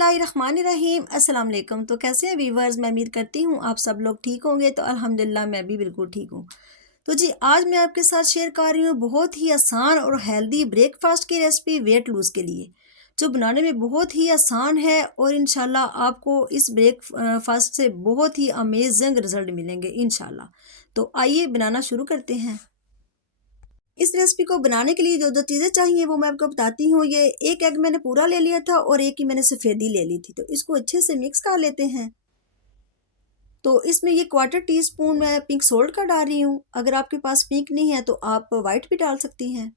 बिस्मिल्लाहिर्रहमानिर्रहीम अस्सलाम वालेकुम। तो कैसे हैं व्यूवर्स, मैं उम्मीद करती हूँ आप सब लोग ठीक होंगे। तो अल्हम्दुलिल्लाह मैं भी बिल्कुल ठीक हूँ। तो जी आज मैं आपके साथ शेयर कर रही हूँ बहुत ही आसान और हेल्दी ब्रेकफास्ट की रेसिपी वेट लूज़ के लिए, जो बनाने में बहुत ही आसान है और इंशाल्लाह आपको इस ब्रेकफास्ट से बहुत ही अमेजिंग रिजल्ट मिलेंगे इंशाल्लाह। तो आइए बनाना शुरू करते हैं। इस रेसिपी को बनाने के लिए जो जो चीज़ें चाहिए वो मैं आपको बताती हूँ। ये एक एग मैंने पूरा ले लिया था और एक ही मैंने सफ़ेदी ले ली थी। तो इसको अच्छे से मिक्स कर लेते हैं। तो इसमें ये क्वार्टर टी स्पून मैं पिंक सोल्ट का डाल रही हूँ। अगर आपके पास पिंक नहीं है तो आप वाइट भी डाल सकती हैं।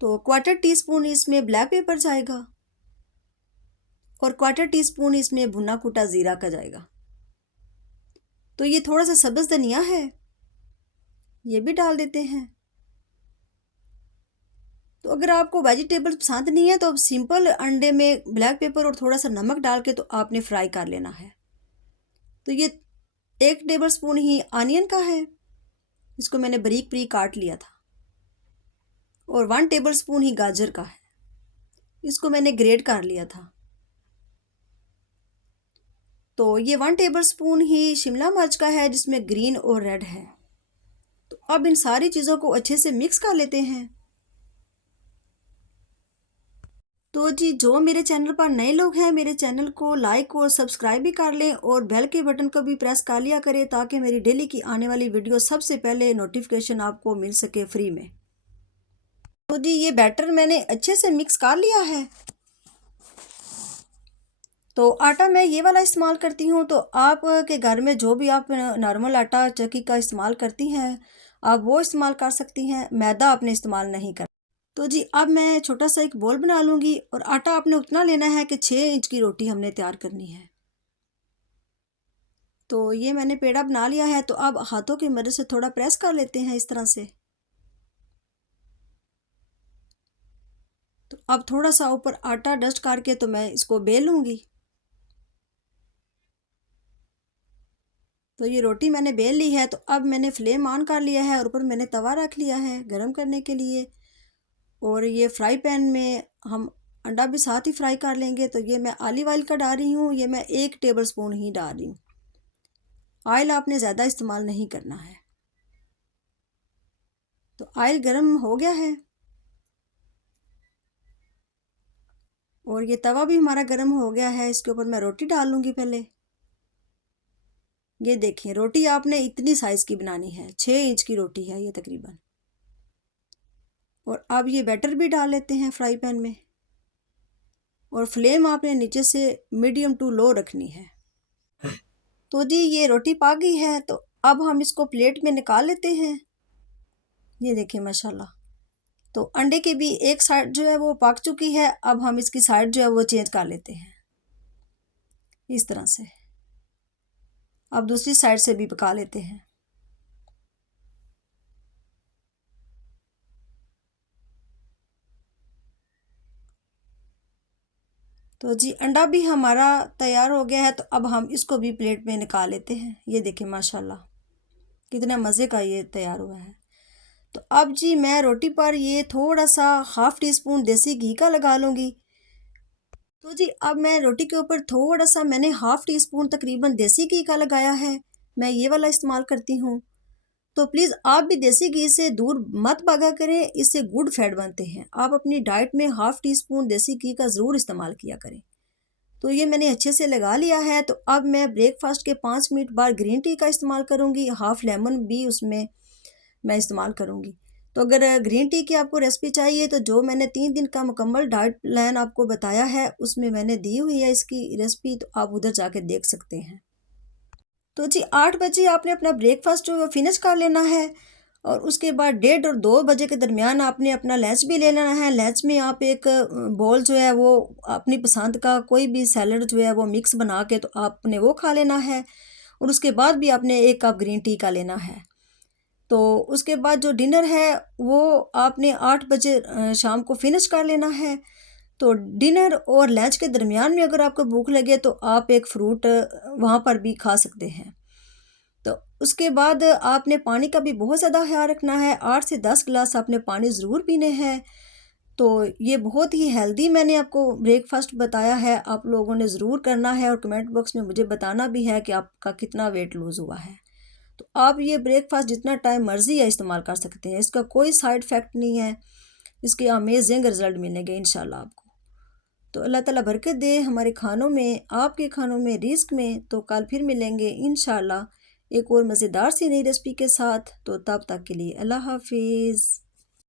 तो क्वार्टर टी स्पून इसमें ब्लैक पेपर जाएगा और क्वार्टर टी स्पून इसमें भुना कुटा ज़ीरा का जाएगा। तो ये थोड़ा सा सब्ज़ धनिया है, ये भी डाल देते हैं। तो अगर आपको वेजिटेबल्स पसंद नहीं है तो आप सिंपल अंडे में ब्लैक पेपर और थोड़ा सा नमक डाल के तो आपने फ्राई कर लेना है। तो ये 1 टेबल स्पून ही आनियन का है, इसको मैंने बारीक बारीक काट लिया था। और 1 टेबल स्पून ही गाजर का है, इसको मैंने ग्रेट कर लिया था। तो ये 1 टेबल स्पून ही शिमला मिर्च का है, जिसमें ग्रीन और रेड है। तो अब इन सारी चीज़ों को अच्छे से मिक्स कर लेते हैं। तो जी जो मेरे चैनल पर नए लोग हैं, मेरे चैनल को लाइक और सब्सक्राइब भी कर लें और बेल के बटन को भी प्रेस कर लिया करें, ताकि मेरी डेली की आने वाली वीडियो सबसे पहले नोटिफिकेशन आपको मिल सके फ्री में। तो जी ये बैटर मैंने अच्छे से मिक्स कर लिया है। तो आटा मैं ये वाला इस्तेमाल करती हूँ। तो आप के घर में जो भी आप नॉर्मल आटा चक्की का इस्तेमाल करती हैं, आप वो इस्तेमाल कर सकती हैं। मैदा आपने इस्तेमाल नहीं करना। तो जी अब मैं छोटा सा एक बोल बना लूँगी और आटा आपने उतना लेना है कि 6 इंच की रोटी हमने तैयार करनी है। तो ये मैंने पेड़ा बना लिया है। तो अब हाथों की मदद से थोड़ा प्रेस कर लेते हैं इस तरह से। तो अब थोड़ा सा ऊपर आटा डस्ट करके तो मैं इसको बेल लूँगी। तो ये रोटी मैंने बेल ली है। तो अब मैंने फ्लेम ऑन कर लिया है और ऊपर मैंने तवा रख लिया है गरम करने के लिए। और ये फ्राई पैन में हम अंडा भी साथ ही फ्राई कर लेंगे। तो ये मैं ऑलिव ऑयल का डाल रही हूँ, ये मैं 1 टेबल स्पून ही डाल रही हूँ। ऑयल आपने ज़्यादा इस्तेमाल नहीं करना है। तो ऑयल गरम हो गया है और ये तवा भी हमारा गरम हो गया है। इसके ऊपर मैं रोटी डाल लूँगी पहले। ये देखिए रोटी आपने इतनी साइज़ की बनानी है, 6 इंच की रोटी है ये तकरीबन। और अब ये बैटर भी डाल लेते हैं फ्राई पैन में। और फ्लेम आपने नीचे से मीडियम टू लो रखनी है। तो जी ये रोटी पक गई है। तो अब हम इसको प्लेट में निकाल लेते हैं। ये देखिए माशाल्लाह। तो अंडे की भी एक साइड जो है वो पक चुकी है। अब हम इसकी साइड जो है वो चेंज कर लेते हैं इस तरह से। अब दूसरी साइड से भी पका लेते हैं। तो जी अंडा भी हमारा तैयार हो गया है। तो अब हम इसको भी प्लेट में निकाल लेते हैं। ये देखिए माशाल्लाह कितना मज़े का ये तैयार हुआ है। तो अब जी मैं रोटी पर ये थोड़ा सा ½ टी स्पून देसी घी का लगा लूँगी। तो जी अब मैं रोटी के ऊपर थोड़ा सा मैंने ½ टी स्पून तकरीबन देसी घी का लगाया है। मैं ये वाला इस्तेमाल करती हूँ। तो प्लीज़ आप भी देसी घी से दूर मत भागा करें, इससे गुड फैट बनते हैं। आप अपनी डाइट में ½ टी स्पून देसी घी का ज़रूर इस्तेमाल किया करें। तो ये मैंने अच्छे से लगा लिया है। तो अब मैं ब्रेकफास्ट के 5 मिनट बाद ग्रीन टी का इस्तेमाल करूँगी। हाफ़ लेमन भी उसमें मैं इस्तेमाल करूँगी। तो अगर ग्रीन टी की आपको रेसिपी चाहिए तो जो मैंने 3 दिन का मुकम्मल डाइट प्लान आपको बताया है उसमें मैंने दी हुई है इसकी रेसिपी। तो आप उधर जाके देख सकते हैं। तो जी 8 बजे आपने अपना ब्रेकफास्ट जो फिनिश कर लेना है। और उसके बाद 1:30 और 2 बजे के दरमियान आपने अपना लंच भी ले लेना है। लंच में आप एक बोल जो है वो अपनी पसंद का कोई भी सैलड जो है वो मिक्स बना के तो आपने वो खा लेना है। और उसके बाद भी आपने 1 कप ग्रीन टी का लेना है। तो उसके बाद जो डिनर है वो आपने 8 बजे शाम को फिनिश कर लेना है। तो डिनर और लंच के दरमियान में अगर आपको भूख लगे तो आप एक फ्रूट वहाँ पर भी खा सकते हैं। तो उसके बाद आपने पानी का भी बहुत ज़्यादा ख्याल रखना है। 8 से 10 गिलास आपने पानी ज़रूर पीने हैं। तो ये बहुत ही हेल्दी मैंने आपको ब्रेकफास्ट बताया है, आप लोगों ने ज़रूर करना है और कमेंट बॉक्स में मुझे बताना भी है कि आपका कितना वेट लूज़ हुआ है। तो आप ये ब्रेकफास्ट जितना टाइम मर्ज़ी है इस्तेमाल कर सकते हैं, इसका कोई साइड इफ़ेक्ट नहीं है, इसके अमेजिंग रिज़ल्ट मिलेंगे इंशाल्लाह आपको। तो अल्लाह ताला बरकत दे हमारे खानों में, आपके खानों में, रिज़्क में। तो कल फिर मिलेंगे इंशाल्लाह एक और मज़ेदार सी नई रेसिपी के साथ। तो तब तक के लिए अल्लाह हाफिज़।